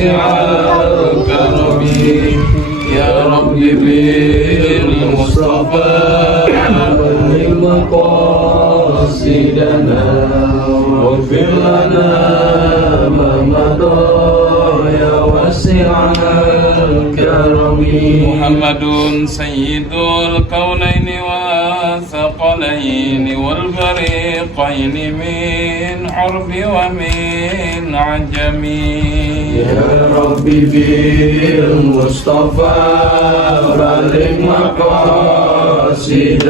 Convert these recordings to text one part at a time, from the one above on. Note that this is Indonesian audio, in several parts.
واسع الكرم يا رب بالمصطفى بلغ مقاصدنا واغفر لنا ما مضى يا واسع الكرم محمد سيد الكونين والثقلين والفريقين من عرب ومن عجم يا ربي بالمصطفى بلغ مقاصدنا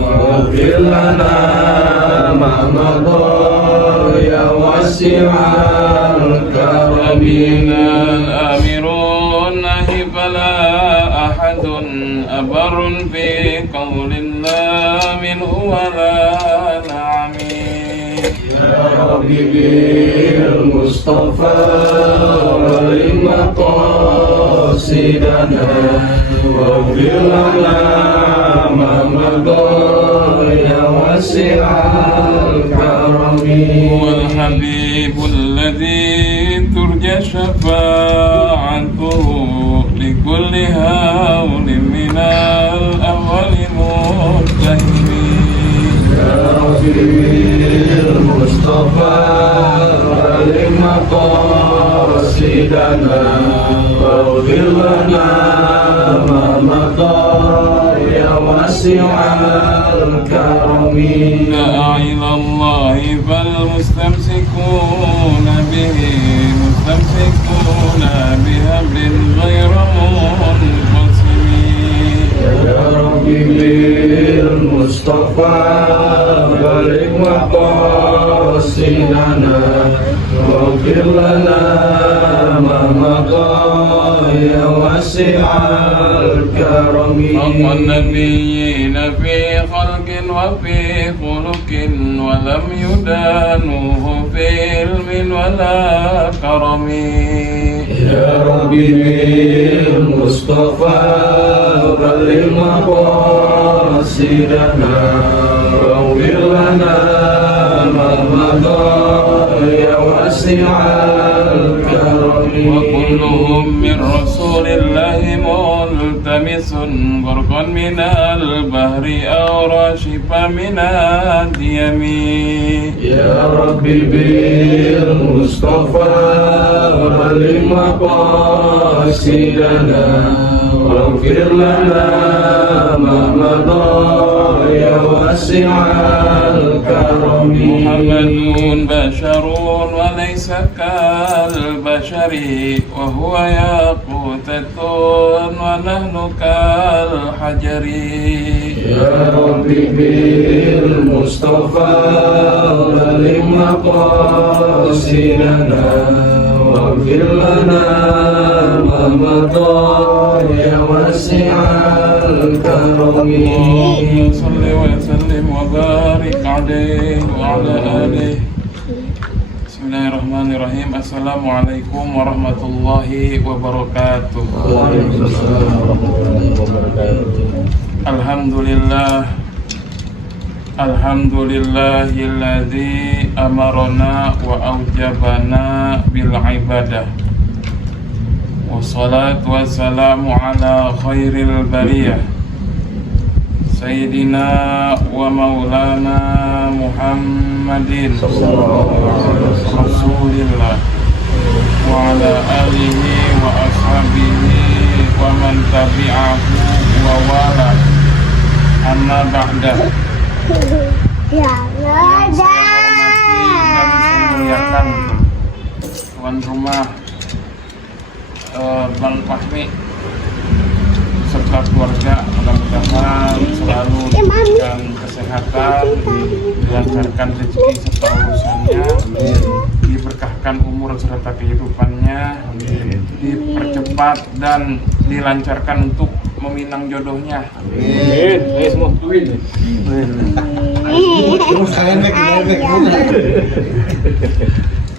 واغفر لنا ما مضى يا واسع الكرم الآمرون فلا أحد أبر في قول الله منه ولا نعم يا ربي بالمصطفى بلغ مقاصدنا واغفر لنا ما مضى يا واسع الكرم هو الحبيب الذي ترجى شفاعته لكل هول من الأول متهم يا ربي المصطفى بلغ مقاصدنا واغفر لنا ما مضى يا واسع الكرم داعي إلى الله فالمستمسكون به مستمسكون بهبل غير منقسم يا ربي بالمصطفى بلغ مقاصدنا واغفر لنا ما مضى يا واسع الكرم حق النبيين في خلق وفي خلق ولم يدانوه في علم ولا كرم يا ربي بالمصطفى بلغ مقاصدنا واغفر لنا ما مضى يا واسع الكرم وكلهم من رسول الله ملتمس غرقا من البحر أو راشفا من الديم يا ربي بالمصطفى بلغ مقاصدنا واغفر لنا ما مضى يا واسع الكرم محمد بشر وليس كالبشر وهو ياقوتة ونحن كالحجر يا ربي بالمصطفى بلغ مقاصدنا واغفر لنا ما مضى يا واسع الكرم اللهم صل وسلم وبارك عليه وعلى آله. Bismillahirrahmanirrahim. Assalamualaikum warahmatullahi wabarakatuh. Alhamdulillah. Alhamdulillahilladzi amarana wa aujabana bil ibadah. Wassalatu wassalamu ala khairil bariyah Sayyidina wa maulana Muhammadin Rasulillah wa ala alihi wa ashabihi wa man tabi'ahu wa wala amma ba'dah. Muliakan tuan rumah Bang Fahmi serta keluarga, mudah-mudahan selalu diberikan kesehatan, dilancarkan rezeki serta urusannya, diberkahkan umur serta kehidupannya, dipercepat dan dilancarkan untuk meminang jodohnya. Amin.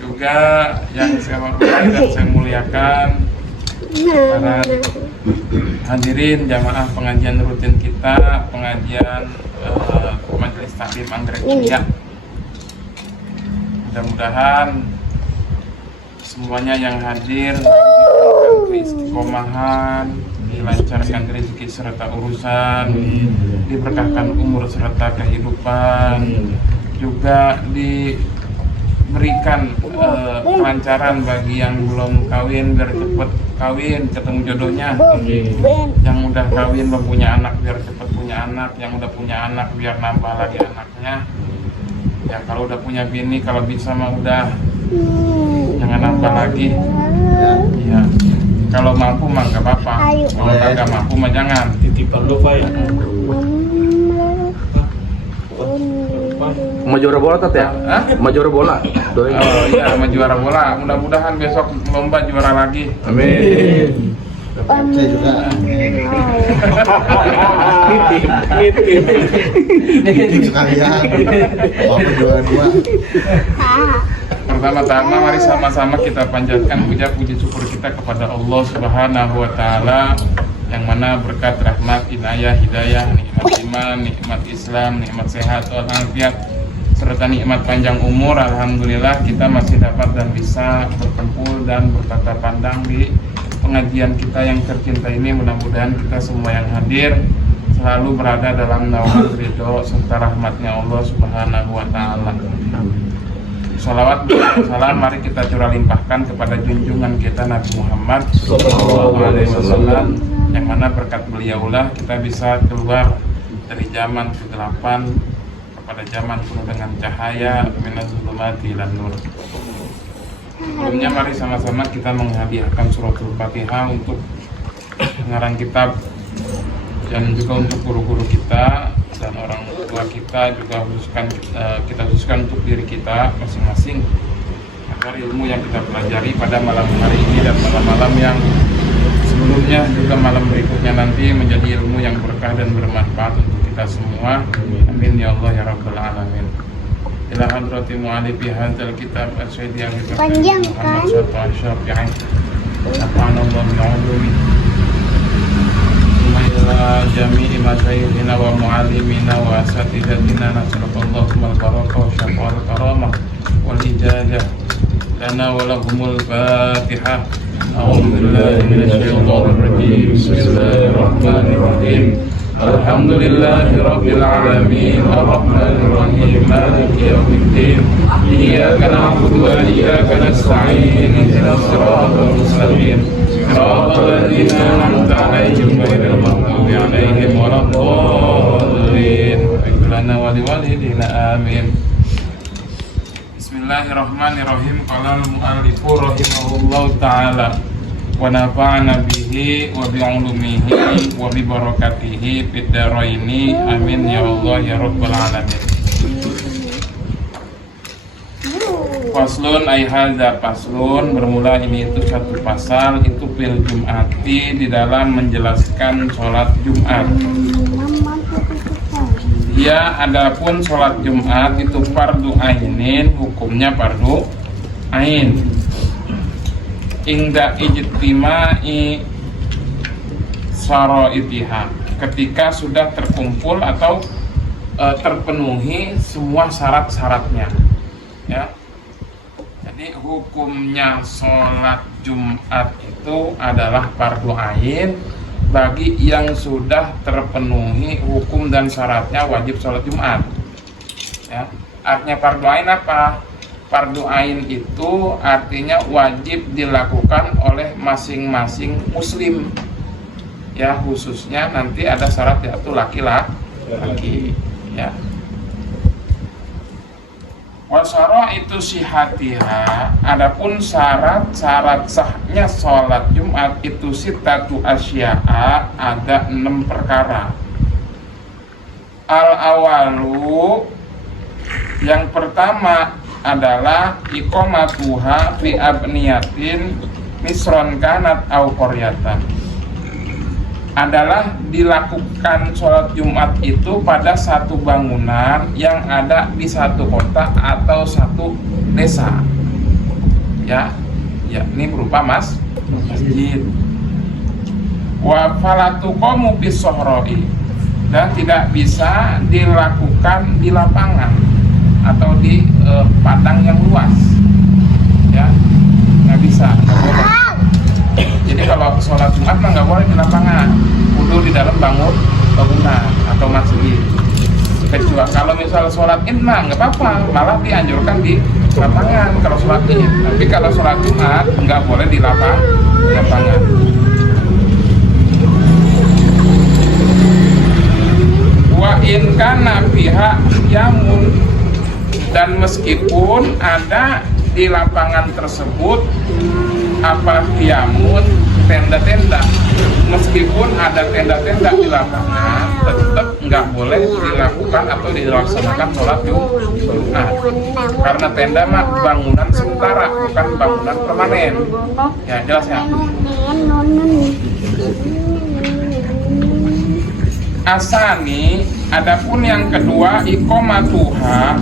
Juga yang saya hormati dan saya muliakan para hadirin jamaah pengajian rutin kita, pengajian Majelis Taklim Anggrek Mulia. Mudah-mudahan semuanya yang hadir diberikan keistiqomahan, dilancarkan rezeki serta urusan, diberkahkan umur serta kehidupan, juga diberikan kelancaran bagi yang belum kawin biar cepat kawin ketemu jodohnya, yang udah kawin belum punya anak biar cepat punya anak, yang udah punya anak biar nambah lagi anaknya. Ya kalau udah punya bini kalau bisa mah udah jangan nambah lagi. Ya kalau mampu mah gak apa-apa, kalau kagak mampu mah jangan. Titipan lu Pak ya. Mau juara bola Tat ya? Hah? Mau juara bola. Doain. Oh iya, sama juara bola. Mudah-mudahan besok lomba juara lagi. Amin. Saya juga. Nitip sekalian. Apa juara dua? Pertama-tama mari sama-sama kita panjatkan puji syukur kita kepada Allah Subhanahu wa taala yang mana berkat rahmat, inayah, hidayah, nikmat iman, nikmat Islam, nikmat sehat walafiat serta nikmat panjang umur, alhamdulillah kita masih dapat dan bisa berkumpul dan bertatap pandang di pengajian kita yang tercinta ini. Mudah-mudahan kita semua yang hadir selalu berada dalam naungan ridho serta rahmatnya Allah Subhanahu wa taala. Salawat dan salam mari kita curah limpahkan kepada junjungan kita Nabi Muhammad SAW, yang mana berkat beliaulah kita bisa keluar dari zaman kegelapan kepada zaman penuh dengan cahaya, minaz zulumati ilan nur. Sebelumnya mari sama-sama kita menghadiahkan suratul Fatihah untuk pengarang kitab dan juga untuk guru-guru kita dan orang tua kita, juga kita khususkan untuk diri kita masing-masing agar ilmu yang kita pelajari pada malam hari ini dan malam-malam yang sebelumnya juga malam berikutnya nanti menjadi ilmu yang berkah dan bermanfaat untuk kita semua. Amin ya Allah ya Rabbal Alamin. Ila hadrati mu'alifi hadzal kitab asyhadu an la ilaha illallah syafi'an subhanallah min ulumi ila jami'i masyayikhina wa mu'allimina wa asatidatina nasrullahu wal barakah wa syafa'al karamah wal ijazah lana wa lahumul fatihah. A'udzu billahi minasyaitonir rajim. Bismillahirrahmanirrahim. Alhamdulillahi rabbil alamin arrahmanir rahim maliki yaumiddin iyyaka na'budu wa iyyaka nasta'in ihdinas siratal mustaqim siratal ladzina an'amta 'alaihim ghairil maghdubi 'alaihim waladdallin ighfir lana wa liwalidina amin. Bismillahirrahmanirrahim. Qala al-mu'allifu rahimahullahu ta'ala wa nafa'ana bihi wa bi'ulumihi wa bi barakatihi fid dharaini amin ya Allah ya rabbal alamin. Faslun ay hadza faslun, bermula ini itu satu pasal itu fil jum'ati, di dalam menjelaskan sholat Jumat. Ya, adapun sholat Jumat itu fardu ainin, hukumnya fardu ain. Ingda ijtima'i syara'itiha, ketika sudah terkumpul atau terpenuhi semua syarat-syaratnya, ya. Jadi hukumnya sholat Jumat itu adalah fardu ain bagi yang sudah terpenuhi hukum dan syaratnya wajib sholat Jumat, ya. Artinya fardu ain apa? Fardu ain itu artinya wajib dilakukan oleh masing-masing muslim, ya, khususnya nanti ada syarat yaitu laki-laki, ya. Wasara itu sihatiha, adapun syarat-syarat sahnya sholat Jumat itu sitatu asya'a, ada 6 perkara. Al awalu, yang pertama adalah iqamatuha fi abniyatin misron kanat au qaryatan, adalah dilakukan sholat Jumat itu pada satu bangunan yang ada di satu kota atau satu desa, ya, ini berupa masjid. Wa falatuqamu bis sohroi, dan tidak bisa dilakukan di lapangan atau di padang yang luas, ya. nggak bisa, nggak boleh. Jadi kalau sholat Jumat mah nggak boleh di lapangan, kudu di dalam bangunan atau masjid. Kecuali kalau misal sholat Id mah nggak apa-apa, malah dianjurkan di lapangan kalau sholat Id. Tapi kalau sholat Jumat nggak boleh di lapangan. Wa in kana pihak yamun, dan meskipun ada di lapangan tersebut apa yamun, tenda-tenda, meskipun ada tenda-tenda di lapangan, tetap nggak boleh dilakukan atau dilaksanakan sholat Jumat, karena tenda mah bangunan sementara, bukan bangunan permanen. Ya jelas ya. Asani, adapun yang kedua, iqomatuha,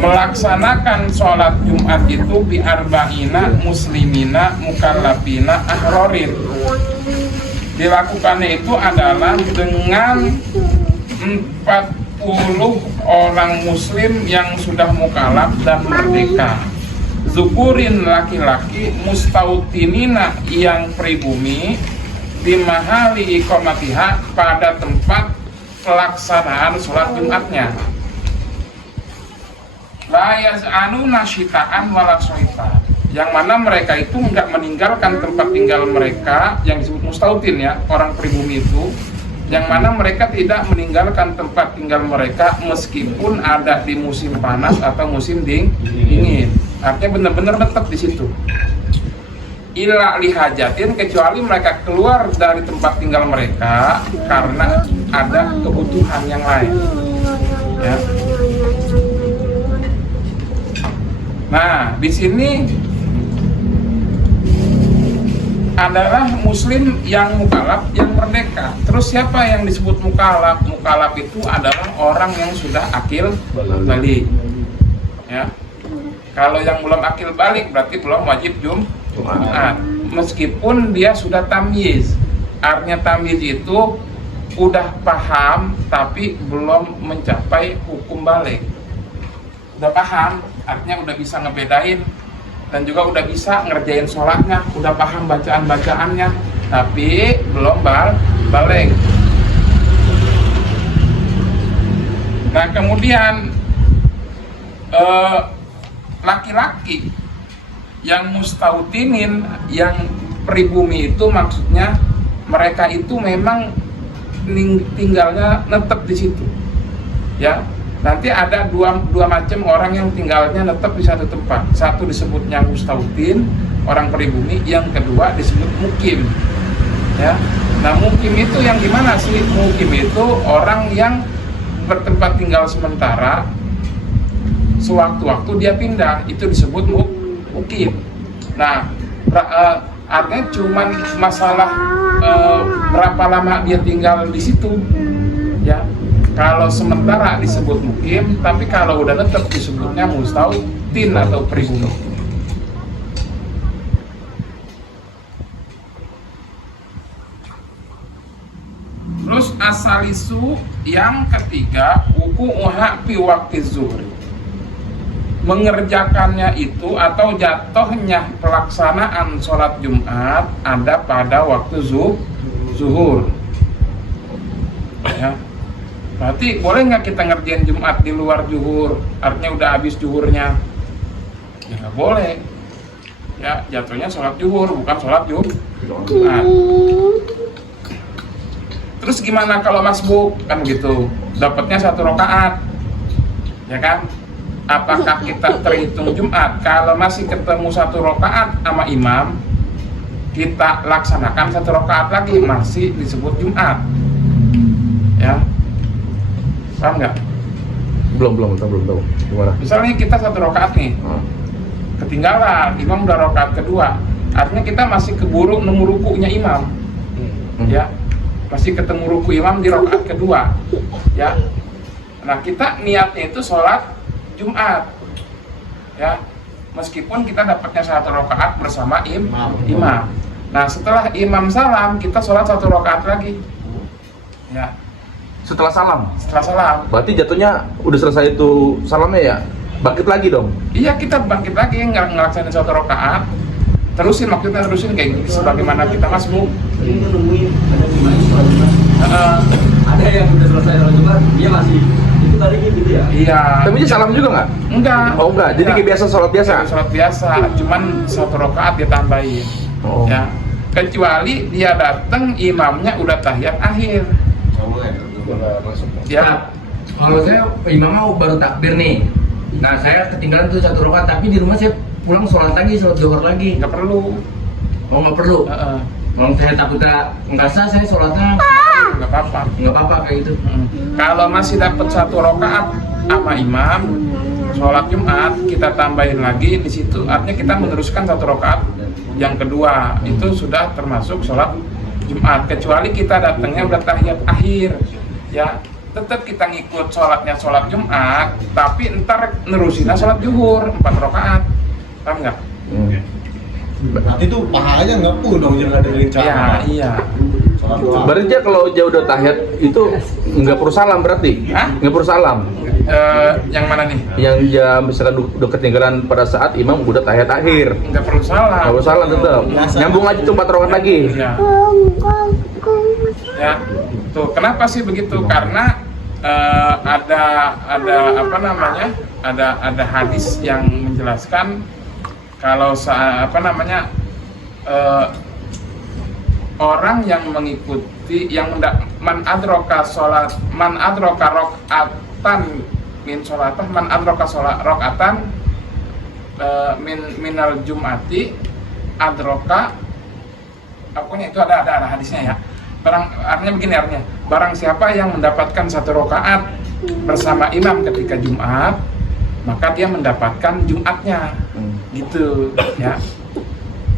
melaksanakan sholat Jumat itu bi arba'ina muslimina mukallafina ahrorin. Dilakukannya itu adalah dengan 40 orang muslim yang sudah mukallaf dan merdeka. Zukurin laki-laki, mustautinina yang pribumi, di mahali iqomatiha, pada tempat pelaksanaan sholat Jumatnya. La yaz'anuna syitaan wala soita, yang mana mereka itu enggak meninggalkan tempat tinggal mereka yang disebut mustautin ya, orang pribumi itu, yang mana mereka tidak meninggalkan tempat tinggal mereka meskipun ada di musim panas atau musim dingin. Artinya benar-benar tetap di situ. Illa lihajatin, kecuali mereka keluar dari tempat tinggal mereka karena ada kebutuhan yang lain. Ya. Nah, di sini adalah muslim yang mukallaf yang merdeka. Terus siapa yang disebut mukallaf? Mukallaf itu adalah orang yang sudah akil balik. Ya. Kalau yang belum akil balik berarti belum wajib Jumat. Meskipun dia sudah tamyiz. Artinya tamyiz itu udah paham tapi belum mencapai hukum balik. Udah paham, artinya udah bisa ngebedain dan juga udah bisa ngerjain sholatnya, udah paham bacaan-bacaannya, tapi belum balik. Nah kemudian laki-laki yang mustautinin, yang pribumi itu maksudnya mereka itu memang tinggalnya netep di situ, ya. Nanti ada dua macam orang yang tinggalnya netep di satu tempat. Satu disebutnya mustautin, orang pribumi, yang kedua disebut mukim, ya. Nah mukim itu yang gimana sih? Mukim itu orang yang bertempat tinggal sementara, sewaktu-waktu dia pindah, itu disebut mukim. Nah artinya cuman masalah berapa lama dia tinggal di situ, ya. Kalau sementara disebut mukim, tapi kalau udah tetap disebutnya mustautin atau pribumi. Terus asalisu yang ketiga, wuqu'uha fi waqti zuhri, mengerjakannya itu atau jatuhnya pelaksanaan sholat Jumat ada pada waktu zuhur, ya. Berarti boleh nggak kita ngerjain Jumat di luar zuhur? Artinya udah habis zuhurnya? Ya nggak boleh. Ya jatuhnya sholat zuhur, bukan sholat Jumat. Terus gimana kalau masbuk? Kan gitu, dapatnya 1 rakaat, ya kan? Apakah kita terhitung Jumat? Kalau masih ketemu 1 rakaat sama imam, kita laksanakan 1 rakaat lagi, masih disebut Jumat, ya. Paham nggak? Belum tahu. Gimana? Misalnya kita 1 rakaat nih, ketinggalan, imam udah rakaat kedua, artinya kita masih keburu nemu rukunya imam, ya, masih ketemu ruku imam di rakaat kedua, ya. Nah kita niatnya itu sholat Jumat, ya, meskipun kita dapatnya 1 rakaat bersama imam. Nah setelah imam salam kita sholat 1 rakaat lagi, ya. Setelah salam. Setelah salam. Berarti jatuhnya udah selesai itu salamnya ya? bangkit lagi dong. Iya, kita bangkit lagi, ngelaksanain 1 rakaat. Terusin, maksudnya terusin kayak sebagaimana kita masbuk. Ini nungguin ada gimana sholat Jumat. Ada yang udah selesai sholat Jumat, dia masih itu tadi gitu ya. Iya. Tapi dia salam juga nggak? Enggak. Oh enggak, jadi kayak biasa sholat biasa? Kayak sholat biasa, cuman 1 rakaat dia tambahin. Oh. Ya. Kecuali dia datang imamnya udah tahiyat akhir. Sama ya, udah masuk. Ya. Kalau saya imam baru takbir nih. Nah, saya ketinggalan tuh 1 rakaat, tapi di rumah saya pulang sholat lagi, sholat zuhur lagi. Nggak perlu. Oh, nggak perlu. Kalau saya takutnya nggak sah, saya sholatnya Nggak apa-apa. nggak apa-apa kayak gitu. Kalau masih dapat 1 rakaat sama imam, sholat Jumat kita tambahin lagi di situ. Artinya kita meneruskan 1 rakaat yang kedua itu sudah termasuk sholat Jumat. Kecuali kita datangnya udah tahiyat akhir, ya tetap kita ngikut sholatnya sholat Jumat, tapi ntar nerusinnya sholat zuhur 4 rakaat. Paham nggak? Nanti tuh pahanya nggak pun dong, jangan dengerin Iya, ceramah. iya. Sholat doang. Berarti dia kalau dia udah tahiyat itu nggak perlu salam berarti? Hah? Nggak perlu salam? Yang mana nih? Yang dia misalkan udah ketinggalan pada saat imam udah tahiyat akhir. Nggak perlu salam. Nggak perlu salam tetap. Biasa. Nyambung aja tuh 4 rakaat lagi. Ya. Ya, tuh kenapa sih begitu? Karena ada apa namanya? Ada hadis yang menjelaskan kalau orang yang mengikuti man adroka rokatan min sholatah man adroka sholat rokatan minal jumati adroka pokoknya itu ada hadisnya ya. Artinya begini, barang siapa yang mendapatkan 1 rakaat bersama imam ketika Jumat, maka dia mendapatkan Jumatnya, gitu ya.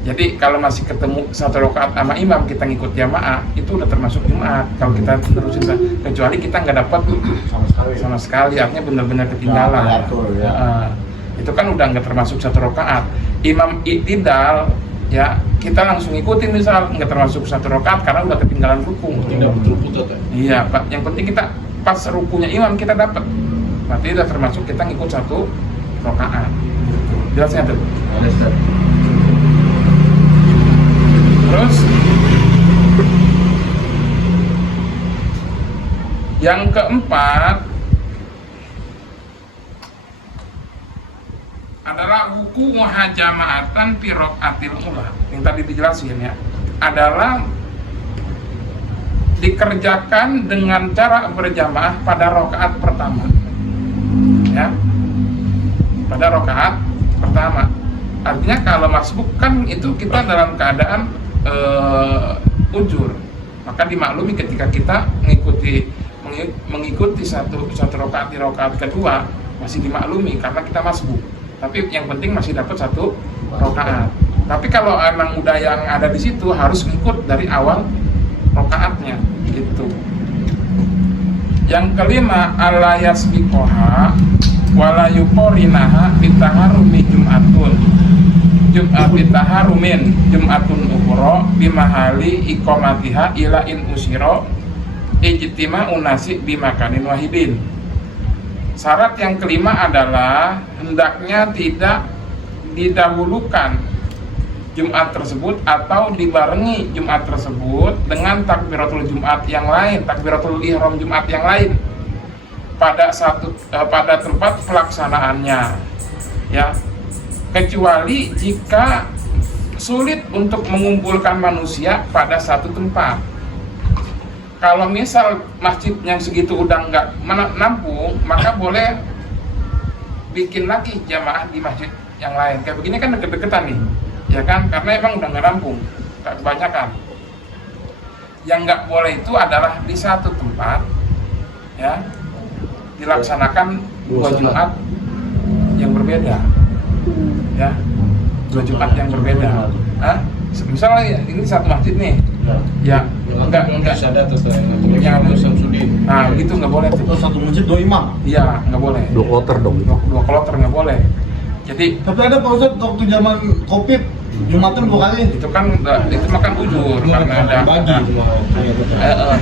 Jadi kalau masih ketemu 1 rakaat sama imam kita ngikut jamaah, itu udah termasuk Jumat. Kalau kita terusin, kecuali kita nggak dapat sama sekali, artinya benar-benar ketinggalan. Nggak diatur, ya. Itu kan udah nggak termasuk 1 rakaat. Imam i'tidal, ya kita langsung ikutin, misal nggak termasuk 1 rakaat karena udah ketinggalan ruku. Tidak betul-betul ya. Iya Pak, yang penting kita pas rukunya imam kita dapat, berarti udah termasuk kita ngikut 1 rakaat. Jelasnya tuh. Terus yang keempat adalah wuku muhajamatan fi raqatil ula. Yang tadi dijelasin ya, adalah dikerjakan dengan cara berjamaah pada rakaat pertama. Ya. Pada rakaat pertama. Artinya kalau masbuk kan itu kita dalam keadaan ujur. Maka dimaklumi ketika kita mengikuti satu rakaat di rakaat kedua masih dimaklumi karena kita masbuk. Tapi yang penting masih dapat 1 rakaat. Tapi kalau emang udah yang ada di situ harus ngikut dari awal rakaatnya gitu. Yang kelima, ala yasbiqoha wala yuqorinaha bitaharumi jum'atun bitaharumin jum'atun ukhra bimahali iqamatiha ila in usiro ijtima unasi bimakanin wahidin. Syarat yang kelima adalah hendaknya tidak didahulukan Jumat tersebut atau dibarengi Jumat tersebut dengan takbiratul Jumat yang lain, takbiratul ihram Jumat yang lain pada tempat pelaksanaannya, ya, kecuali jika sulit untuk mengumpulkan manusia pada satu tempat. Kalau misal masjid yang segitu udah nggak menampung, maka boleh bikin lagi jamaah di masjid yang lain. Kayak begini kan deket-deketan nih, ya kan? Karena emang udah nggak nampung, nggak kebanyakan. Yang nggak boleh itu adalah di satu tempat, ya, dilaksanakan 2 Jumat yang berbeda, ya, 2 Jumat yang berbeda. Hah? Misalnya ini satu masjid nih, ya, enggak ada atas yang Samsudin. nah gitu nggak boleh tuh. Satu masjid 2 imam. Iya, nggak boleh. 2 kloter dong. 2 kloter nggak boleh. Jadi Tapi ada Pak Ustadz waktu zaman Covid Jumatan 2 kali. itu kan itu makan ujur karena ada bagi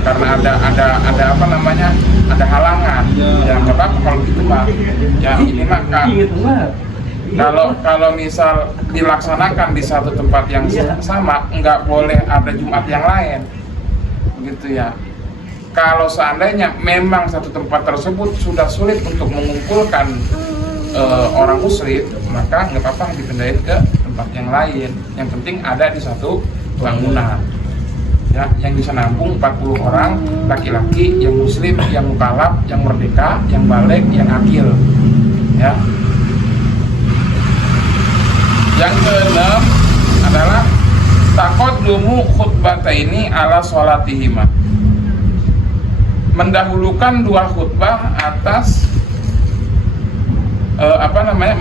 karena ada apa namanya, ada halangan. Ya nggak apa-apa kalau gitu Pak. Ya ini maka kalau misal dilaksanakan di satu tempat yang sama, nggak boleh ada Jumat yang lain, gitu ya. Kalau seandainya memang satu tempat tersebut sudah sulit untuk mengumpulkan orang muslim, maka nggak apa-apa dipindahin ke tempat yang lain. Yang penting ada di satu bangunan. Ya, yang bisa nampung 40 orang laki-laki, yang muslim, yang mukallaf, yang merdeka, yang balik, yang akil. Ya. Yang keenam adalah taqaddumu khutbataini ala sholatihima. Mendahulukan 2 khutbah atas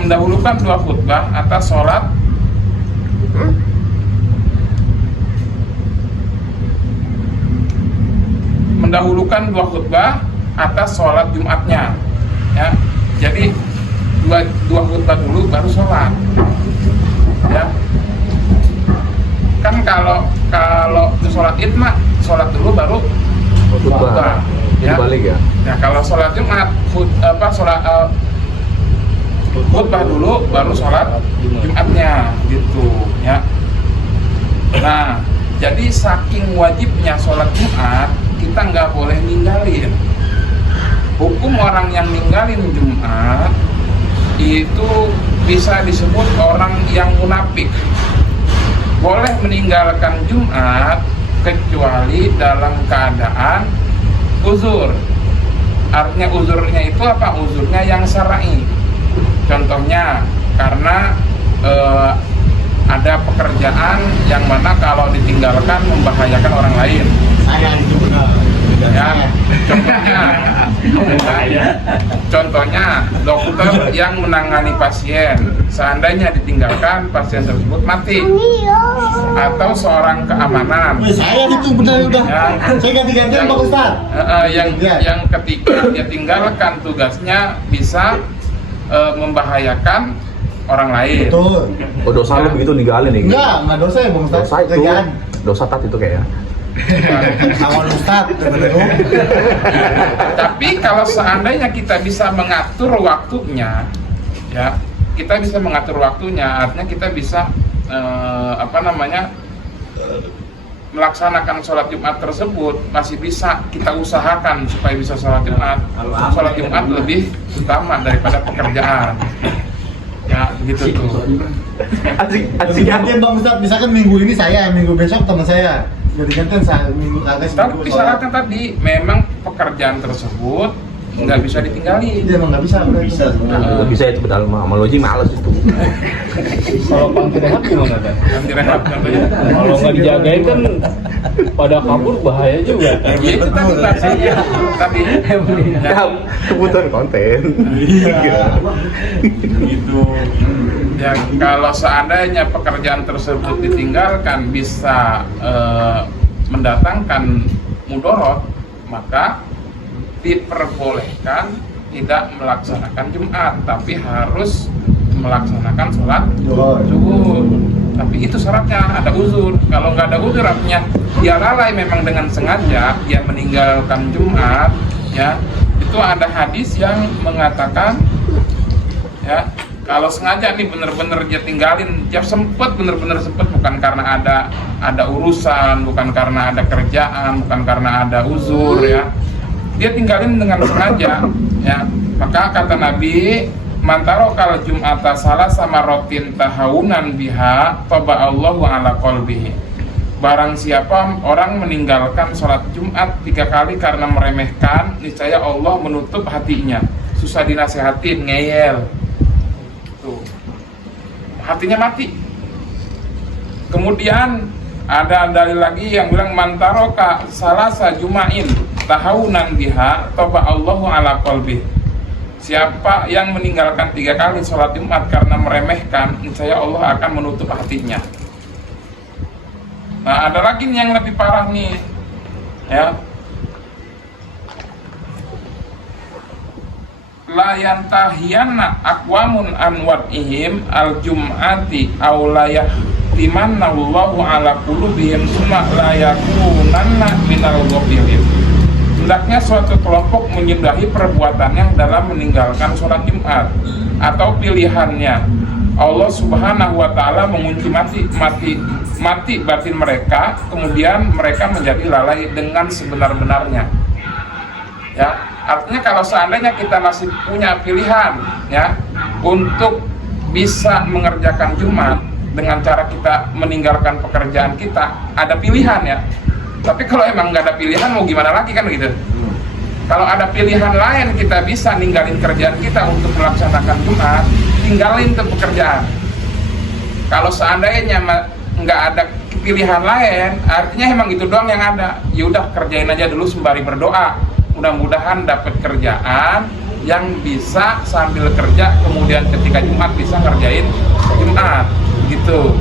mendahulukan 2 khutbah atas sholat mendahulukan 2 khutbah atas sholat Jumatnya, ya. Jadi dua khutbah dulu baru sholat, ya. Kan kalau sholat Id mah sholat dulu baru khutbah, ya. Balik ya. Nah kalau sholat Jumat khutbah dulu baru sholat Jumatnya, gitu ya. Nah jadi saking wajibnya sholat Jumat, kita nggak boleh ninggalin. Hukum orang yang ninggalin Jumat itu bisa disebut orang yang munafik. Boleh meninggalkan Jumat kecuali dalam keadaan uzur. Artinya uzurnya itu apa? Uzurnya yang syar'i. Contohnya karena ada pekerjaan yang mana kalau ditinggalkan membahayakan orang lain. Saya itu benar. Ya, contohnya dokter yang menangani pasien, seandainya ditinggalkan pasien tersebut mati, atau seorang keamanan. Saya itu benar udah. Ya. Saya ganti-gantian Pak Ustadz. Yang ketika dia tinggalkan tugasnya bisa membahayakan orang lain. Betul. Oh, dosa lu begitu ninggalin nih. Enggak dosa ya Bang Ustadz. Dosa itu. Kerjaan. Dosa tat itu kayaknya. Awal Ustadz, betul. Tapi kalau seandainya kita bisa mengatur waktunya, ya, kita bisa mengatur waktunya, artinya kita bisa melaksanakan sholat Jumat tersebut, masih bisa kita usahakan supaya bisa sholat Jumat. Sholat Jumat lebih utama daripada pekerjaan. Ya, begitu tuh. Asik Gantian Bang Ustadz, misalkan minggu ini saya, minggu besok teman saya. Jadi gantian saya minggu kagak Tapi syaratnya tadi memang pekerjaan tersebut nggak bisa ditinggalin. Dia emang nggak bisa. Bisa. Nggak bisa itu padahal sama Loji males itu. Kalau panti rehab gimana kan? Nanti rehab contohnya. Kalau nggak dijagain kan pada kabur bahaya juga. Ya itu tadi bahasanya. Tadi. Ya, kebutuhan konten. Gitu. Ya, kalau seandainya pekerjaan tersebut ditinggalkan bisa mendatangkan mudorot, maka diperbolehkan tidak melaksanakan Jumat, tapi harus melaksanakan sholat zuhur. Tapi itu syaratnya ada uzur. Kalau nggak ada uzur, artinya dia lalai memang dengan sengaja dia meninggalkan Jumat, ya. Itu ada hadis yang mengatakan, ya, kalau sengaja nih bener-bener dia tinggalin, dia bener-bener sempet, bukan karena ada urusan, bukan karena ada kerjaan, bukan karena ada uzur, ya. Dia tinggalin dengan sengaja, ya. Maka kata Nabi, mantarokal jum'ata salah sama rotin tahawunan biha toba Allahu ala qalbihi. Barang siapa orang meninggalkan sholat Jumat 3 kali karena meremehkan, niscaya Allah menutup hatinya. Susah dinasehatin, ngeyel. Tuh. Hatinya mati. Kemudian ada dalil lagi yang bilang mantaroka salasa juma'in tahawunan biha toba Allahu ala qalbi. Siapa yang meninggalkan 3 kali sholat Jumat karena meremehkan, niscaya Allah akan menutup hatinya. Nah, ada lagi yang lebih parah nih, ya. la yantahiyanna aqwamun an wad'ihim al-jum'ati aw la yahtimanna Allahu ala qulubihim summa la yakunanna minal ghafilin. Hendaknya suatu kelompok menyudahi perbuatannya dalam meninggalkan sholat Jumat, atau pilihannya Allah Subhanahu wa taala mengunci mati batin mereka, kemudian mereka menjadi lalai dengan sebenar-benarnya. Ya, artinya kalau seandainya kita masih punya pilihan ya untuk bisa mengerjakan Jumat dengan cara kita meninggalkan pekerjaan kita, ada pilihan ya. Tapi kalau emang nggak ada pilihan, mau gimana lagi kan gitu. Kalau ada pilihan lain, kita bisa ninggalin kerjaan kita untuk melaksanakan Jumat, tinggalin tuh pekerjaan. Kalau seandainya nggak ada pilihan lain, artinya emang itu doang yang ada. Ya udah, kerjain aja dulu sembari berdoa. Mudah-mudahan dapat kerjaan yang bisa sambil kerja, kemudian ketika Jumat bisa ngerjain Jumat, gitu.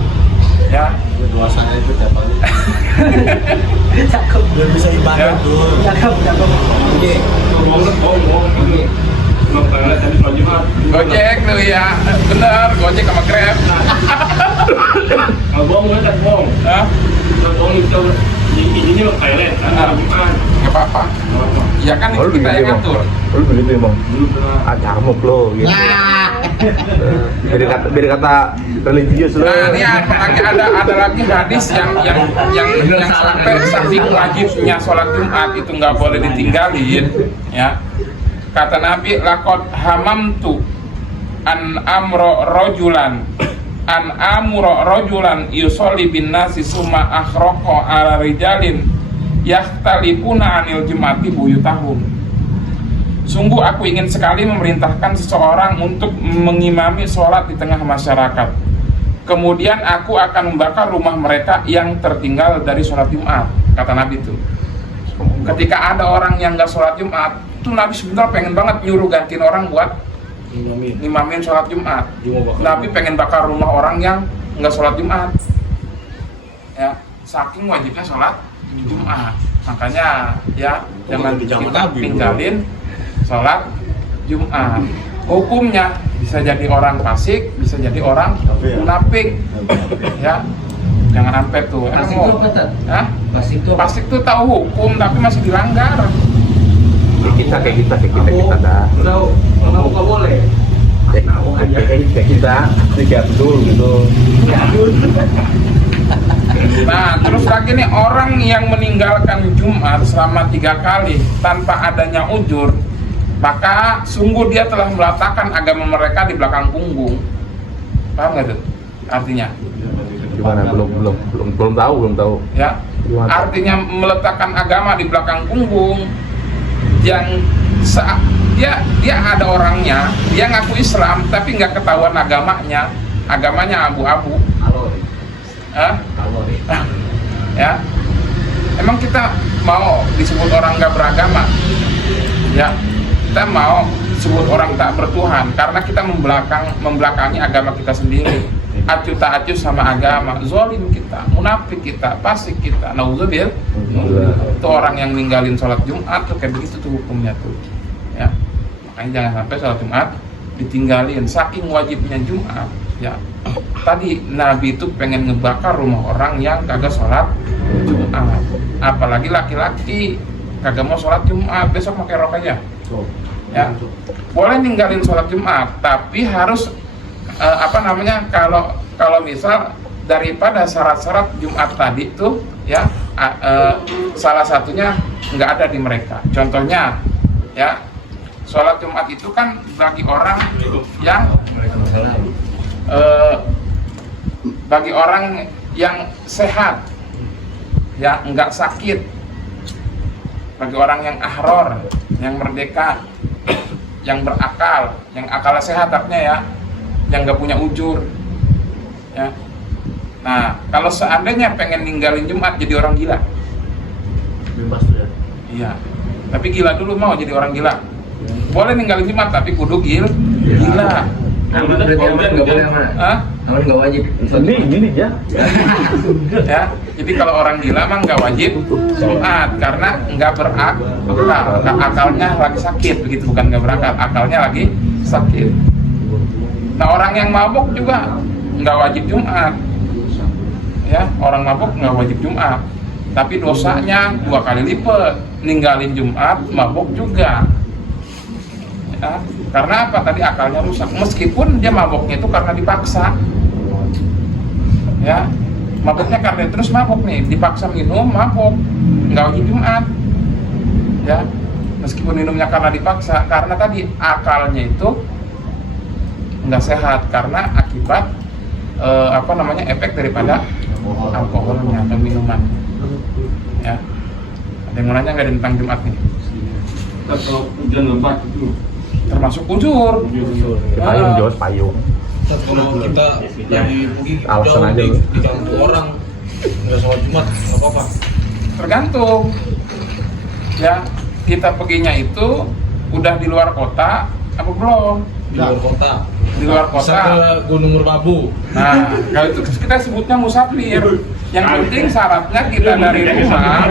Ya. Puasanya itu tiap hari. Cakep. Biar bisa ibadah Ya. tuh. Cakep. Oke. Gojek tuh ya, bener, Gojek sama Grab. Hah? Gak apa-apa. Ya kan itu kita yang ngatur. Lu begitu emang. Camuk lo gitu. Beda kata religius lo. Nah, ini ada lagi hadis yang sampai saking wajibnya sholat Jumat itu nggak boleh ditinggalin, ya. Kata Nabi, laqad hamamtu an amro rojulan yusolli bin nasi summa akhraqa ala rijalin yahtalifuna anil jumati buyutahum. Sungguh aku ingin sekali memerintahkan seseorang untuk mengimami sholat di tengah masyarakat. Kemudian aku akan membakar rumah mereka yang tertinggal dari sholat Jumat. Kata Nabi itu. Ketika ada orang yang nggak sholat Jumat, itu Nabi sebenarnya pengen banget nyuruh gantiin orang buat ngimamin sholat Jumat. Nabi pengen bakar rumah orang yang nggak sholat Jumat. Ya, saking wajibnya sholat Jumat. Makanya ya jangan kita tinggalin sholat Jumat. Hukumnya bisa jadi orang fasik, bisa jadi orang munafik. Ya, jangan sampai tuh. Fasik itu apa tuh? Hah? Fasik tuh tahu hukum tapi masih dilanggar. Kayak kita dah. Tahu nggak boleh. Kayak kita tidak betul gitu. Nah, terus lagi nih, orang yang meninggalkan Jumat selama 3 kali tanpa adanya ujur, maka sungguh dia telah meletakkan agama mereka di belakang punggung. Paham nggak tuh? Artinya? Gimana? Belum tahu. Ya. Gimana? Artinya meletakkan agama di belakang punggung yang dia ada orangnya, dia ngaku Islam tapi nggak ketahuan agamanya abu-abu. Hah? Ya. Emang kita mau disebut orang nggak beragama? Ya. Kita mau disebut orang tak bertuhan karena kita membelakangi agama kita sendiri. Acuh tak acuh sama agama, zolim kita, munafik kita, fasik kita. Nauzubillah. Itu orang yang ninggalin sholat Jumat tuh kayak begitu tuh hukumnya tuh. Ya. Makanya jangan sampai sholat Jumat ditinggalin. Saking wajibnya Jumat, ya. Tadi Nabi itu pengen ngebakar rumah orang yang kagak sholat Jumat. Apalagi laki-laki kagak mau sholat Jumat, besok pakai rok aja. Ya, boleh ninggalin sholat Jumat, tapi harus kalau misal daripada syarat-syarat Jumat tadi tuh ya salah satunya nggak ada di mereka. Contohnya ya, sholat Jumat itu kan bagi orang yang sehat, ya nggak sakit, bagi orang yang ahror, yang merdeka, yang berakal, yang akalnya sehat artinya ya, yang nggak punya ujur, ya. Nah, kalau seandainya pengen ninggalin Jumat jadi orang gila, Bebas tuh ya. iya. Tapi gila dulu mau jadi orang gila. Boleh ninggalin Jumat tapi kudu gila. Aman berarti aman nggak boleh aman. Hah? Aman nggak wajib. Gini ya. Ya. Jadi kalau orang gila mah nggak wajib Jumat karena nggak berakal, akalnya lagi sakit begitu, bukan nggak berakal, akalnya lagi sakit. Nah orang yang mabuk juga nggak wajib Jumat, ya orang mabuk nggak wajib Jumat, tapi dosanya 2 kali lipat, ninggalin Jumat, mabuk juga. Ya, karena apa? Tadi akalnya rusak, meskipun dia mabuknya itu karena dipaksa, ya. Mabuknya karena terus mabuk nih, dipaksa minum, mabuk, nggak wajib Jumat, ya. Meskipun minumnya karena dipaksa, karena tadi akalnya itu nggak sehat karena akibat efek daripada alkoholnya atau minuman, ya. Ada yang mau nanya nggak tentang Jumat nih? Kalau hujan lebat itu Termasuk ujur. Payung Jos, payung. Kalau kita dari pergi Alasan aja lu. diganggu orang nggak sholat Jumat nggak apa-apa. Tergantung, ya. Kita perginya itu udah di luar kota apa belum? Di luar kota. Di luar Bisa kota. ke Gunung Merbabu. Nah, kalau itu kita sebutnya musafir. Yang penting syaratnya kita dari rumah,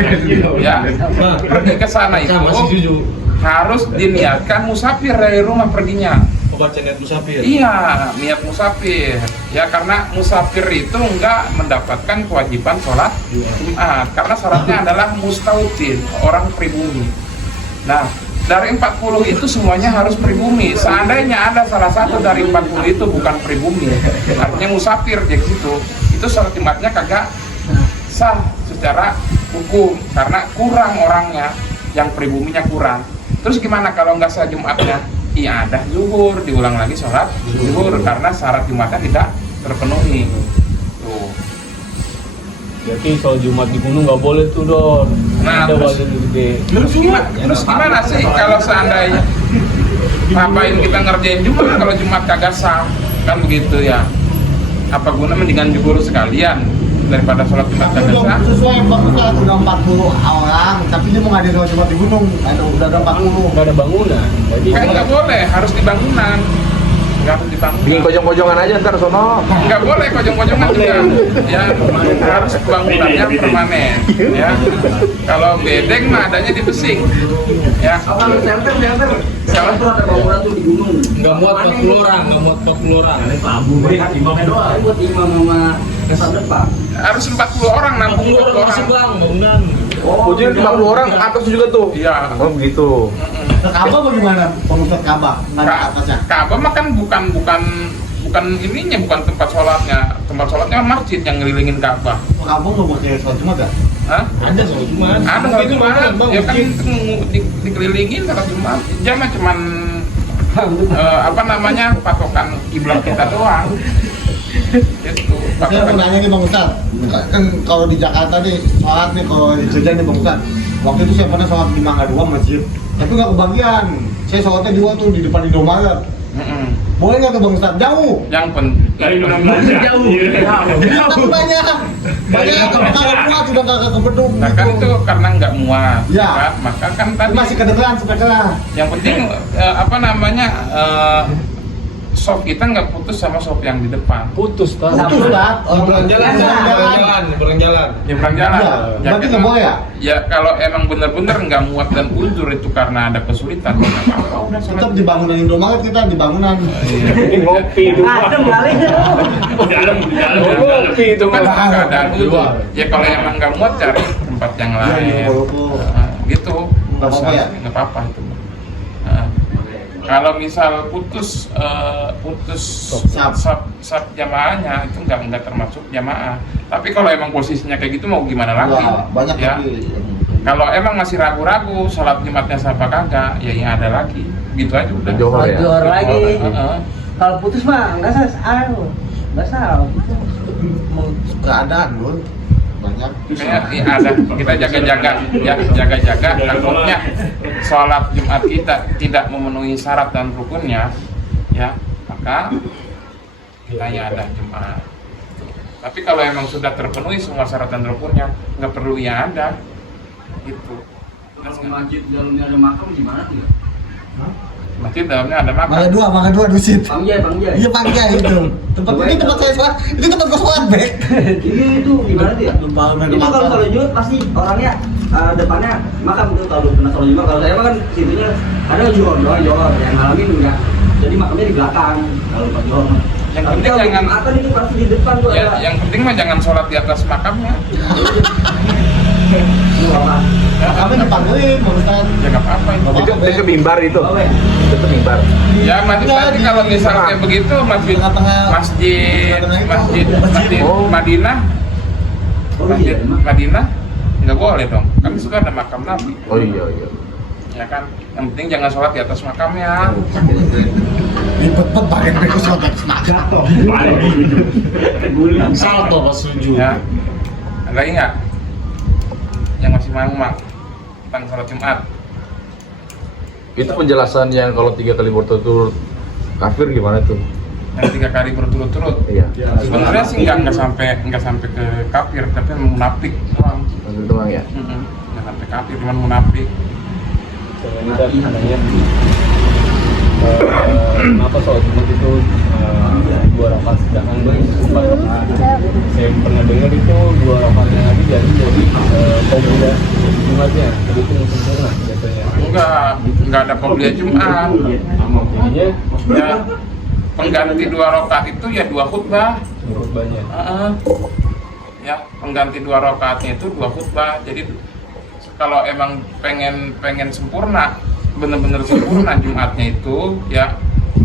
ya, pergi ke sana itu Masih jujur. harus diniatkan musafir dari rumah perginya. Baca niat musafir. Iya, niat musafir. Ya karena musafir itu enggak mendapatkan kewajiban sholat Jumat karena syaratnya adalah mustautin, orang pribumi. Nah, dari 40 itu semuanya harus pribumi. Seandainya ada salah satu dari 40 itu bukan pribumi, artinya musafir jadi itu sholat Jumatnya kagak sah secara hukum karena kurang orangnya, yang pribuminya kurang. Terus gimana kalau nggak sah Jumatnya? Iya ada zuhur, diulang lagi sholat zuhur karena syarat Jumatnya tidak terpenuhi. Tuh. Jadi sholat Jumat di gunung nggak boleh tuh Don. Nah, Ada terus- badan gede. Terus gimana sih kalau seandainya ngapain kita ngerjain Jumat kalau Jumat kagak sah? Kan begitu ya. Apa guna mendingan zuhur sekalian daripada sholat Jumat kagak sah? Sesuai yang bagus lah, udah 40 orang, tapi dia mau ngadain sholat Jumat di gunung, udah ada 40. Nggak ada bangunan. Jadi Kan nggak boleh, harus di bangunan. Nggak harus di Bikin bangunan. pojong-pojongan aja ntar sono. Nggak boleh kojong-kojongan juga. Ya harus bangunannya permanen. Ya. Kalau bedeng mah adanya di besing. Ya. Salah. Nggak muat 40 orang, nggak muat 40 orang. Harus 40 orang nampung 40 20 orang masih orang. bang, bangunan. Ujian 50 orang atas juga tuh. Iya. Oh begitu. Ke Ka'bah bagaimana? Pengusaha Ka'bah, mana atasnya? Ka'bah mah kan bukan ininya, bukan tempat sholatnya. Tempat sholatnya masjid yang ngelilingin Ka'bah. Ke Ka'bah nggak mau sholat Jumat ya? Hah? Ada sholat Jumat. Ada sholat Itu Jumat. bangunan, Bang, Ya kan masjid. itu dikelilingin sholat Jumat. Dia mah cuman patokan kiblat kita doang. Itu Saya mau nanya nih Bang Ustaz, kan kalau di Jakarta nih sholat nih, kalau di Jogja nih Bang Ustaz, waktu itu saya pernah sholat di Mangga 2 masjid, tapi nggak kebagian. Saya sholatnya 2 tuh di depan Indomaret. Boleh nggak tuh Bang Ustaz? Jauh. Yang penting dari mana-mana. Jauh. Tapi banyak kalau kuat udah nggak ke bedung Nah kan itu gitu. karena nggak muat, Ya. kan? Maka kan tadi Masih kedengeran sepeda. yang penting sop kita nggak putus sama sop yang di depan. Putus kan. Putus Ustaz. Jalan, berang jalan. Nyebrang jalan. Ya, berarti nggak boleh ya? Ya kalau emang bener-bener nggak muat dan uzur itu karena ada kesulitan, ya nggak apa-apa. Udah sholat. Tetap di bangunan Indomaret kita, di bangunan. Ngopi itu. Ngopi itu Itu kan kan. keadaan uzur. Ya kalau emang nggak muat cari tempat yang Iya, lain. di Polopo. Gitu. Nggak apa-apa ya? Nggak apa-apa itu. Nah, kalau misal putus sab jamaahnya itu nggak termasuk jamaah. Tapi kalau emang posisinya kayak gitu mau gimana lagi? Wah, banyak Ya. tapi. Kalau emang masih ragu-ragu sholat Jumatnya sah apa kagak, ya yang ada lagi. Gitu aja udah. Johor ya. Johor lagi. Heeh. Kalau putus mah nggak salah, nggak salah. Keadaan Bun. Banyak. Kayaknya ya ada, kita jaga-jaga ya, jaga-jaga takutnya sholat Jumat kita tidak memenuhi syarat dan rukunnya, ya maka kita ya ada Jumat. Tapi kalau emang sudah terpenuhi semua syarat dan rukunnya, nggak perlu ya ada, gitu. Kalau masjid dalamnya ada makam gimana tuh ya? Masjid dalamnya ada makam. Mangga dua dusit. Pangjai. Iya Pangja itu. Tempat ini tempat saya sholat. Itu tempat gua sholat, Bek. Itu gimana tuh ya? Itu kalau sholat Jumat pasti orangnya depannya makam tuh kalau pernah sholat Jumat. Kalau saya mah kan situnya ada johor yang ngalamin enggak. Jadi makamnya di belakang kalau pas johor. Yang Tapi penting kalau jangan Jumatan itu pasti di depan tuh ya, ada. yang penting mah jangan sholat di atas makamnya. Kami dipanggilin, Bang Ustaz. Ya nggak apa-apa itu. Itu ke mimbar itu. Itu ke mimbar. Ya masjid tadi kalau misalnya begitu masjid Oh. Madinah Oh masjid iya. Madinah nggak boleh dong. Kan di situ ada makam Nabi. Oh iya. Ya kan. Yang penting jangan sholat di atas makamnya. Dipet-pet pakai mereka sholat atas makam. Salto pas sujud. Ya. Ada lagi nggak? Yang masih mang tentang sholat Jumat. Itu penjelasan yang kalau 3 kali berturut-turut kafir gimana tuh? Yang 3 kali berturut-turut. Iya. Sebenarnya sih nggak sampai ke kafir, tapi munafik doang. Itu doang ya. Nggak sampai kafir, cuma munafik. Ini kan katanya kenapa sholat Jumat itu 2 rakaat sedangkan 4 rakaat. Saya pernah dengar itu 2 rakaat yang lagi jadi qobliyah Jumatnya, jadi itu sempurna biasanya. Enggak ada qobliyah Jumat. Jadinya Ya, pengganti 2 rakaat itu ya 2 khutbah. khutbahnya. Ya, pengganti 2 rakaatnya itu 2 khutbah. Jadi kalau emang pengen sempurna, bener-bener sempurna Jumatnya itu, ya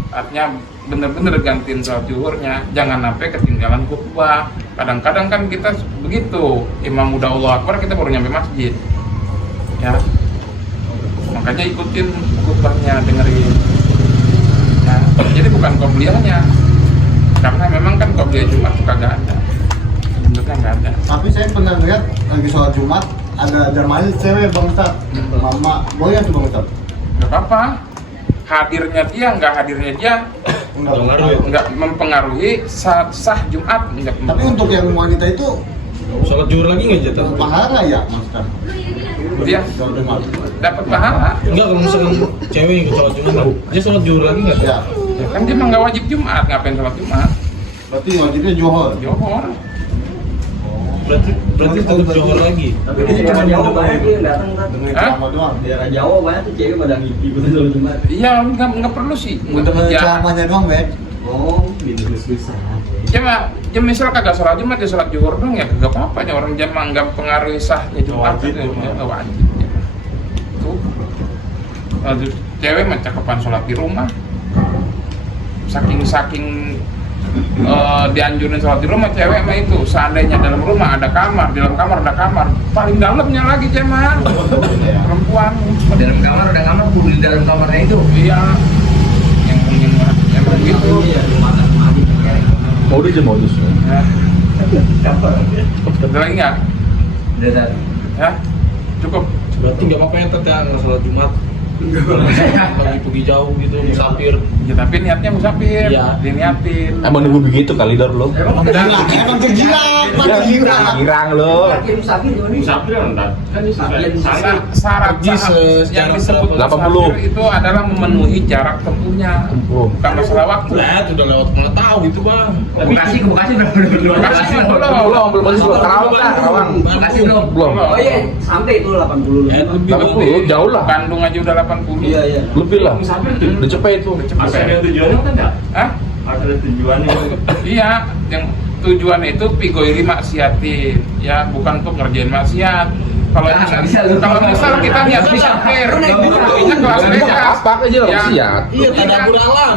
artinya bener-bener gantiin sholat zuhurnya, jangan sampai ketinggalan khutbah. Kadang-kadang kan kita begitu, imam udah Allahu Akbar kita baru nyampe masjid, ya makanya ikutin khutbahnya, dengerin ya. Jadi bukan qobliyahnya, karena memang kan qobliyah Jumat itu kagak ada, bentuknya nggak ada. Tapi saya pernah lihat lagi sholat Jumat ada jamaahnya cewek Bang Ustaz. Mama, boleh tuh Bang Ustaz? Nggak apa-apa, hadirnya dia nggak hadirnya dia nggak mempengaruhi sah Jumat. Tapi untuk yang wanita itu Sholat zuhur lagi nggak jatuh? pahala ya Bang Ustaz? dia Sholat Jumat. dapat pahala. Enggak, kalau misalkan cewek yang sholat Jumat, dia sholat zuhur lagi nggak? Ya. Ya kan dia mah nggak wajib Jumat, ngapain sholat Jumat? Berarti wajibnya johor. Johor. Berarti tetap zuhur lagi. Tapi di daerah Jawa banyak tuh yang datang kan. Dengan Hah? ceramah doang. Daerah Jawa banyak tuh cewek pada ikutan sholat Jumat. Iya, nggak perlu sih. Dengan Ya, ceramahnya doang, Bek. Oh, gitu susah. ya misal kagak sholat Jumat ya sholat Johor dong ya kagak apa-apa ya, orang jamaah nggak pengaruhi sahnya Jumat Wajib, itu ya, wajib ya. Tuh. Aduh, cewek mah cakepan sholat di rumah. Saking dianjurin sholat di rumah cewek mah itu, seandainya dalam rumah ada kamar, di dalam kamar ada kamar, paling dalamnya lagi jemaah perempuan. Dalam kamar ada kamar, kudu di dalam kamarnya itu. Iya, yang emang gitu. Modusnya. Ya. Ada lagi nggak? Udah. Ya, cukup. Berarti nggak apa-apa ya teteh nggak sholat Jumat. Pergi jauh gitu, musafir. Ya, tapi niatnya musafir, Iya. diniatin. Emang nunggu begitu kali dar lo? Emang tergila, Girang lo. Parkir musafir gimana? Musafir kan Syarat Pergi yang secara disebut 80. musafir itu adalah memenuhi jarak tempuhnya, Tempuh. bukan masalah waktu. Lah, udah lewat mana tahu itu bang. Bekasi udah Bekasi mah Belum masih Karawang. Bekasi belum. Belum. Oh iya, sampai itu 80. Lebih 80 jauh lah. Bandung aja udah 80. Iya. Lebih lah. Udah cepet itu. tujuannya kan enggak? Hah? Ada tujuannya. Iya, yang tujuannya itu pigoiri maksiatin, ya bukan untuk ngerjain maksiat. Kalau misal kita niat musafir, perginya ke Las Vegas. Apa aja lo Ya. siap. Iya, tadabur alam.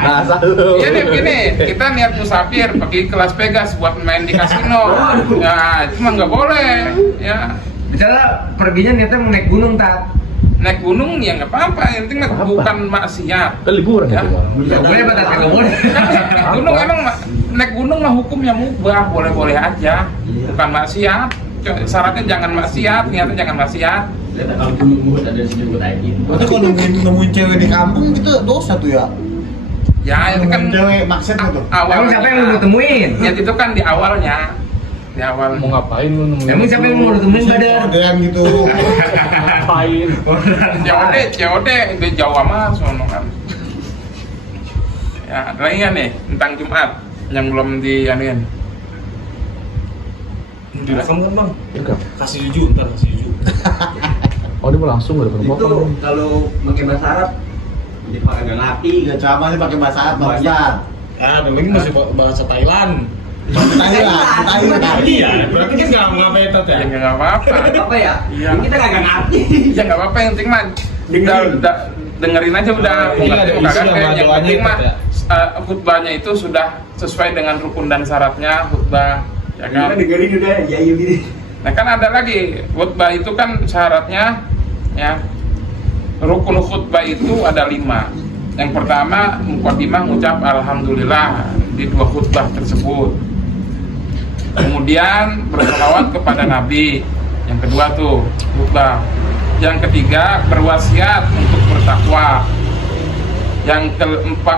Bahasa lu. Iya nih begini, kita niat musafir pergi ke Las Vegas buat main di kasino. Ya, itu mah nggak boleh. Ya, Misalnya perginya niatnya mau naik gunung, tak? naik gunung ya nggak apa-apa, yang penting mah Apa? bukan maksiat. Kan liburan Ya. ya. Nggak boleh, batas nggak boleh. Kan naik gunung emang naik gunung mah hukumnya mubah, boleh-boleh aja, bukan maksiat. Syaratnya jangan maksiat, niatnya jangan maksiat. Lihat kalau gunung ada disebut air gitu. Berarti kalau nemuin cewek di kampung itu dosa tuh ya? Ya itu kan Nemuin cewek maksud itu. Emang siapa yang lu awalnya. temuin? Niat itu kan di awalnya. di awal. Mau ngapain lu nemuin? Emang siapa yang mau nemuin nggak ada? Ada yang gitu. Ngapain? COD itu Jawa mah sono kan. Ya, ada lagi nih tentang Jumat yang belum dianuin. Direkam kan bang? Direkam. Kasih jujur, ntar kasih jujur. Oh dia mau langsung nggak ada Itu potong. kalau pakai bahasa Arab jadi agak ngerti. Ya ceramahnya pakai bahasa Arab Pak Ustaz. Ah, namanya masih bahasa Thailand. Thailand. Iya, berarti kan nggak metot ya? Ya nggak apa-apa. Apa ya? Iya. Ini kita kagak ngerti. Ya nggak apa-apa, yang penting mah udah dengerin aja udah. Ini ada Mau isi kagak sama kayak yang doanya penting mah ya. khutbahnya itu sudah sesuai dengan rukun dan syaratnya khutbah, ya Kita kan? dengerin udah ya gini. Nah kan ada lagi khutbah itu kan syaratnya ya, rukun khutbah itu ada 5. Yang pertama muqaddimah ngucap alhamdulillah di 2 khutbah tersebut. Kemudian berselawat kepada Nabi. Yang kedua tuh khutbah. Yang ketiga berwasiat untuk bertakwa.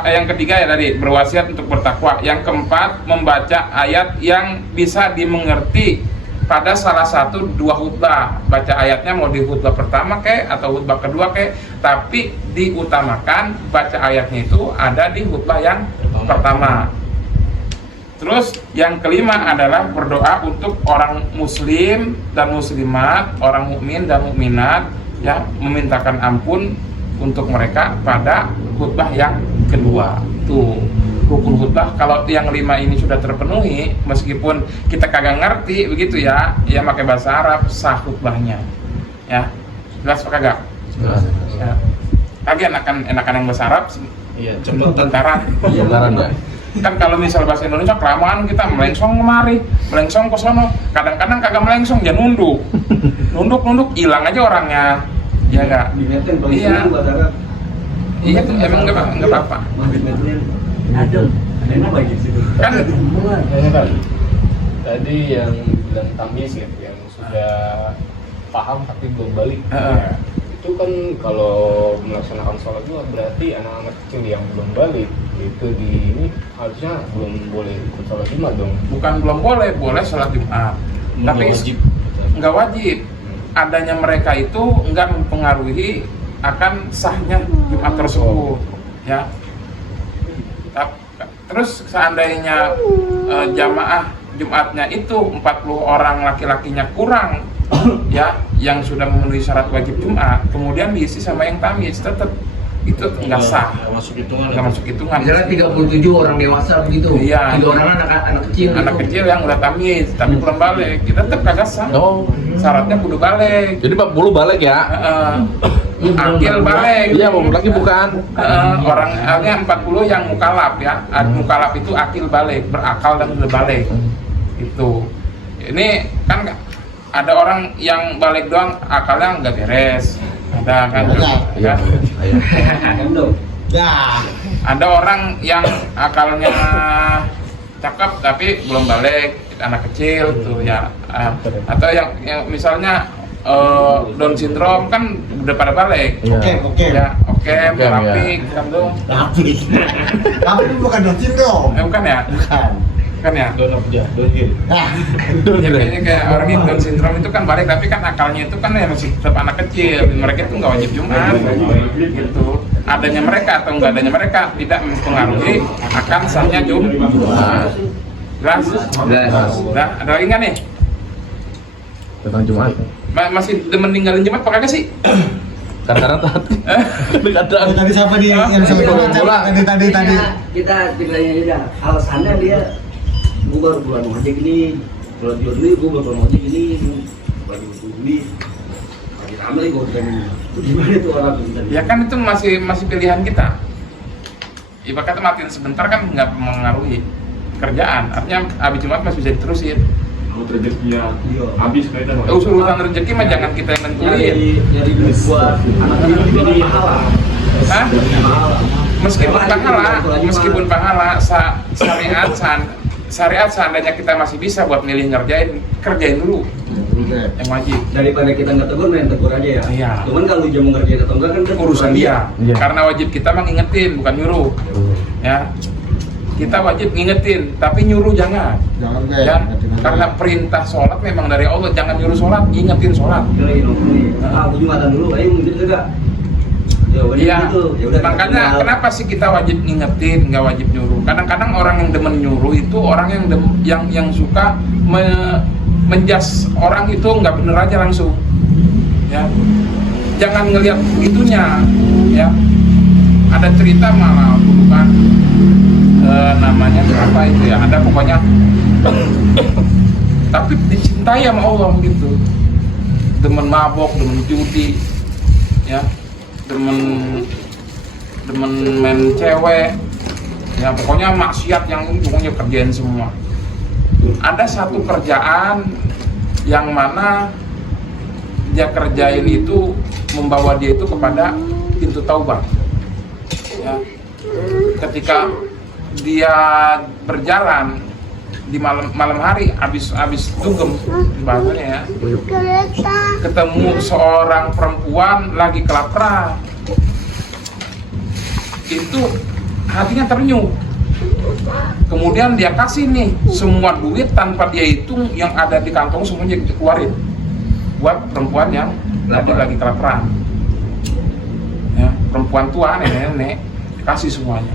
Yang ketiga ya tadi berwasiat untuk bertakwa. Yang keempat membaca ayat yang bisa dimengerti pada salah satu 2 khutbah. Baca ayatnya mau di khutbah pertama atau khutbah kedua tapi diutamakan baca ayatnya itu ada di khutbah yang pertama. Terus yang kelima adalah berdoa untuk orang muslim dan muslimat, orang mukmin dan mukminat, ya, memintakan ampun untuk mereka pada khutbah yang kedua. Tuh rukun khutbah. Kalau yang 5 ini sudah terpenuhi, meskipun kita kagak ngerti begitu ya pakai bahasa Arab sah khutbahnya. Ya, jelas apa kagak? Jelas. Ya. Kagak enakan yang bahasa Arab. Iya, cepet. Tentara. Lebaran ya. Kan kalau misal bahasa Indonesia kelamaan kita melengsong kemari, melengsong ke sono. Kadang-kadang kagak melengsong, ya nunduk, hilang aja orangnya. Ya enggak? Dinetin paling Iya. senang bahasa Arab. Iya tuh emang enggak apa-apa. Aduh, ada apa gitu? Kan Tadi yang bilang tamis gitu, yang sudah paham tapi belum balik. Heeh. Itu kan kalau melaksanakan sholat juga berarti anak-anak kecil yang belum balik itu ini harusnya belum boleh ikut sholat Jumat dong. bukan belum boleh sholat Jumat. Tapi wajib. enggak wajib. Adanya mereka itu enggak mempengaruhi akan sahnya Jumat tersebut. Ya. Terus seandainya jamaah Jumatnya itu 40 orang laki-lakinya kurang ya, yang sudah memenuhi syarat wajib Jumat, kemudian diisi sama yang tamis, tetap itu enggak sah, Nggak masuk hitungan. enggak masuk hitungan. Misalnya 37 orang dewasa begitu. Iya. 3 orang anak kecil. Anak gitu. kecil yang udah tamis tapi belum balik, kita tetap kagak sah. Oh. Syaratnya kudu balik. Jadi 40 balik ya? Akil balik. Iya, lagi bukan. Orangnya 40 yang mukalaf ya. Mukalaf itu akil balik, berakal dan berbalik. Itu. Ini kan ada orang yang balik doang akalnya nggak beres. Ada kan? Iya. Ya. Ada orang yang akalnya cakep tapi belum balik, anak kecil tuh ya. Atau yang misalnya Down syndrome kan udah pada balik. Oke. Ya, oke, terapi ya. kan tuh. Tapi itu bukan Down syndrome. Bukan ya? Bukan. Kan ya? Downhill. Nah, Ya, kayaknya kayak orang yang Down syndrome itu kan balik, tapi kan akalnya itu kan ya masih tetap anak kecil. Mereka itu nggak wajib Jumat gitu. Adanya mereka atau nggak adanya mereka tidak mempengaruhi akan sahnya Jumat. Jelas? Udah, ada lagi nggak nih? Tentang Jumat. Masih demen ninggalin Jumat apa kagak sih? Kadang-kadang tadi siapa di yang sebelum tadi. Kita tinggalnya aja. Alasannya dia, gue baru bulan ojek ini, bulan Juli gue baru bulan ojek ini, lagi butuh duit, lagi rame gue udah gimana tuh orang itu? Ya kan itu masih pilihan kita. Ibaratnya matiin sebentar kan nggak mengaruhi kerjaan. Artinya habis Jumat masih bisa diterusin. Rezekinya Iya. habis kaitan. Urusan rezeki mah jangan kita yang nentuin. Nyari duit buat anak ini jadi pahala. Hah? Pahala. Meskipun pahala, syariat seandainya kita masih bisa buat milih kerjain dulu yang wajib. Daripada kita nggak tegur, main tegur aja ya. Iya. Cuman kalau dia mau ngerjain atau enggak kan Urusan dia. Iya. Karena wajib kita mah ngingetin bukan nyuruh. Ya. kita wajib ngingetin, tapi nyuruh jangan. Jangan Ya, karena perintah sholat memang dari Allah, jangan nyuruh sholat, ingetin sholat. Jumatan dulu, ayo mungkin juga. Iya, Ya udah, makanya kenapa sih kita wajib ngingetin, nggak wajib nyuruh? Kadang-kadang orang yang demen nyuruh itu orang yang suka menjas orang itu nggak bener aja langsung. Ya, jangan ngelihat itunya. Ya, ada cerita malah bukan namanya apa itu ya? Ada pokoknya, tapi dicintai sama Allah gitu. Demen mabok, demen judi, ya. demen main cewek, ya pokoknya maksiat yang ini pokoknya kerjain semua. Ada satu kerjaan yang mana dia kerjain itu membawa dia itu kepada pintu taubat. Ya. Ketika dia berjalan di malam hari habis dugem bahasanya ya, ketemu seorang perempuan lagi kelaparan, itu hatinya ternyuh. Kemudian dia kasih nih semua duit tanpa dia hitung yang ada di kantong, semuanya dikeluarin buat perempuan yang lagi kelaparan. Ya, perempuan tua, nenek kasih semuanya.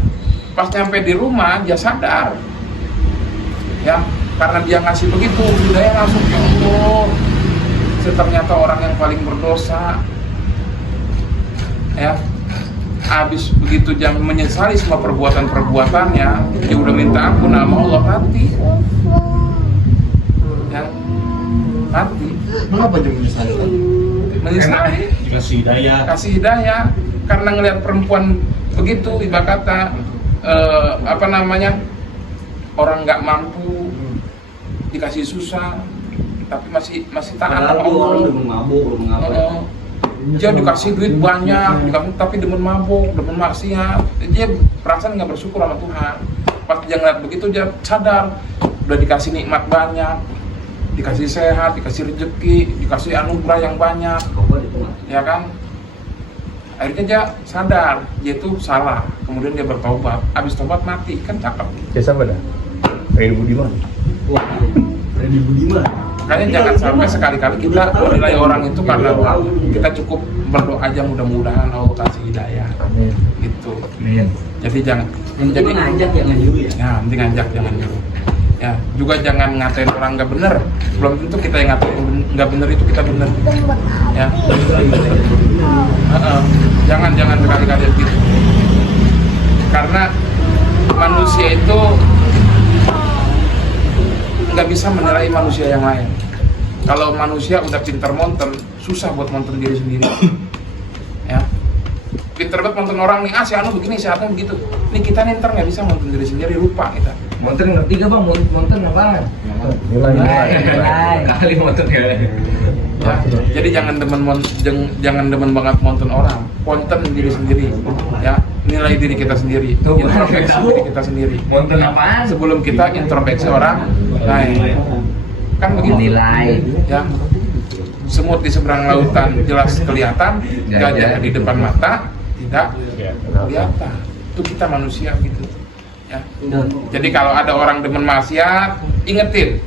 Pas nyampe di rumah dia sadar. Ya, karena dia ngasih begitu, hidayah langsung, ya Allah, saya ternyata orang yang paling berdosa. Ya, habis begitu dia menyesali semua perbuatannya, dia udah minta ampun sama Allah, mati. Ya, mati. Mengapa dia menyesali? Menyesali, Dikasih hidayah. kasih hidayah, karena ngelihat perempuan begitu, ibarat kata orang nggak mampu dikasih susah tapi masih taat sama Allah. Demen mabuk, Dia dikasih duit banyak, tapi demen mabuk, demen maksiat. Dia perasaan nggak bersyukur sama Tuhan. Pas dia ngeliat begitu dia sadar, udah dikasih nikmat banyak, dikasih sehat, dikasih rezeki, dikasih anugerah yang banyak, ya kan? Akhirnya dia sadar dia itu salah, kemudian dia bertobat. Abis tobat mati, kan cakep. Ya sama dah. Freddy Budiman. Freddy Budiman. Makanya jangan sampai sekali-kali kita menilai orang itu karena kita cukup berdoa aja, mudah-mudahan Allah kasih hidayah. Amin. Gitu. Amin. Jadi jangan Jadi ngajak jangan nyuruh ya. ya, penting ngajak jangan nyuruh. Ya, juga jangan ngatain orang nggak bener. Belum tentu kita yang ngatain nggak bener itu kita bener. Ya. Jangan sekali-kali gitu. Karena manusia itu nggak bisa menilai manusia yang lain. Kalau manusia udah pintar monten, susah buat monten diri sendiri. Ya, pintar banget monten orang nih, si anu begini, si anu begitu. Nih kita nih ntar nggak bisa monten diri sendiri, lupa kita. Monten ngerti gak bang? Monten apaan? Nilai. Kali monten ya. Ya, jadi jangan demen banget monten orang, konten diri sendiri. Ya, nilai diri kita sendiri, Tuh, introspeksi tahu. diri kita sendiri. Monten apaan? Sebelum kita introspeksi orang lain, kan begitu. Nilai. Ya, semut di seberang lautan jelas kelihatan, gajah di depan mata tidak kelihatan. Itu kita manusia gitu. Ya. Jadi kalau ada orang demen maksiat, ingetin.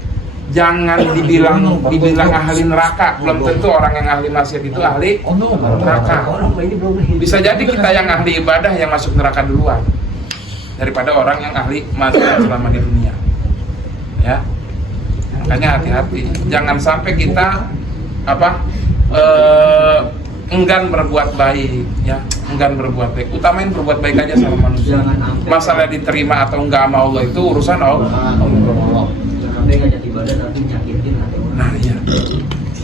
Jangan dibilang ahli neraka. Belum tentu orang yang ahli maksiat itu ahli neraka. Bisa jadi kita yang ahli ibadah yang masuk neraka duluan daripada orang yang ahli maksiat selama di dunia. Ya, makanya hati-hati. Jangan sampai kita enggan berbuat baik, ya, enggan berbuat baik. Utamain berbuat baik aja sama manusia. Masalah diterima atau enggak sama Allah itu urusan Allah. Sampai ngajak ibadah tapi nyakitin hati orang. Nah, iya.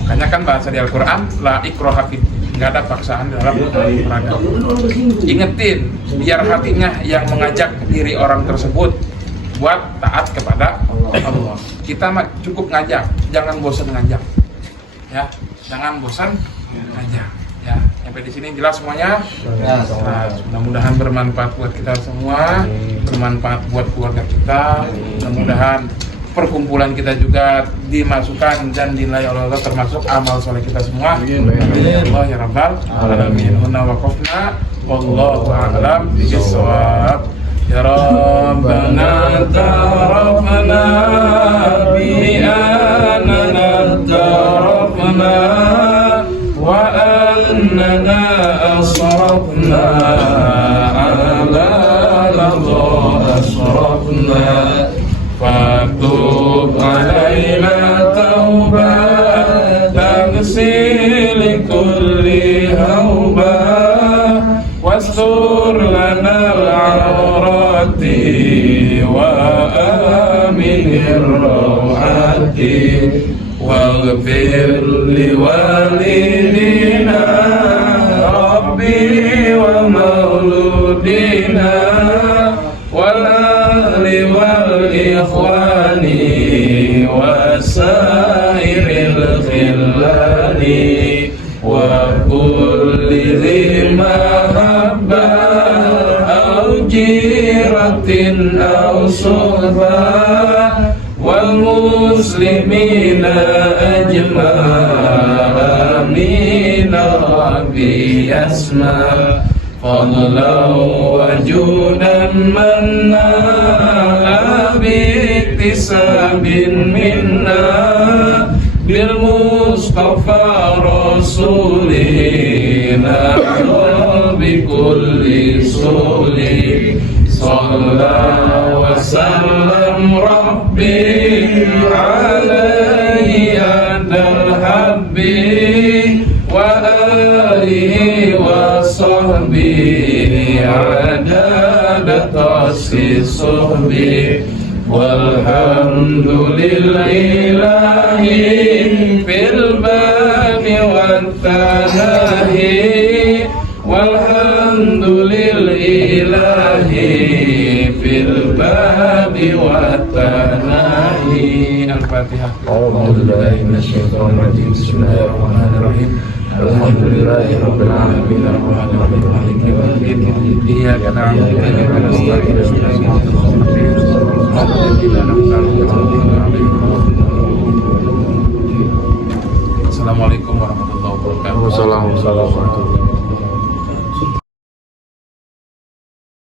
Makanya kan bahasa di Al-Quran, la ikraha fid, nggak ada paksaan dalam olahraga. Ingetin, biar hatinya yang mengajak diri orang tersebut buat taat kepada Allah. Kita cukup ngajak, jangan bosan ngajak. Ya, jangan bosan ngajak. Ya, sampai di sini jelas semuanya. Nah, mudah-mudahan bermanfaat buat kita semua, bermanfaat buat keluarga kita. Mudah-mudahan perkumpulan kita juga dimasukkan dan dinilai oleh Allah termasuk amal soleh kita semua. Amin ya Allah ya Rabbal alamin. Wa waqafna wallahu a'lam bishawab. Ya Rabbana tarafna bi'anana tarafna wa annana asrafna ala ladha asrafna fatub alaina taubatan sil kulli haubah wastur lana al-awrati wa aminir rawati waghfir li walidina rabbi wa mauludina wal ahli wal ikhwani wa sairil khillani wa kulli dhi mahabbah aw jiratin aw suhbah wal muslimina ajma'in rabbi asma fadlan wa judan manna biktisabin minna bil mustafa rasulina bi kulli suli sallallahu wa sallam rabbi alaihi adal habbi wa alihi wa sahbihi adada tasi suhbi walhamdulillahi fil bani wat tanahi walhamdulillahi fil bani wat tanahi. Al-Fatihah. A'udzubillahi minasyaitonir rajim. Bismillahirrahmanirrahim. Alhamdulillahirabbil alamin arrahmanir rahim maliki yaumiddin iyyaka na'budu wa iyyaka nasta'in ihdinas siratal mustaqim Assalamualaikum warahmatullahi wabarakatuh. Waalaikumsalam warahmatullahi wabarakatuh.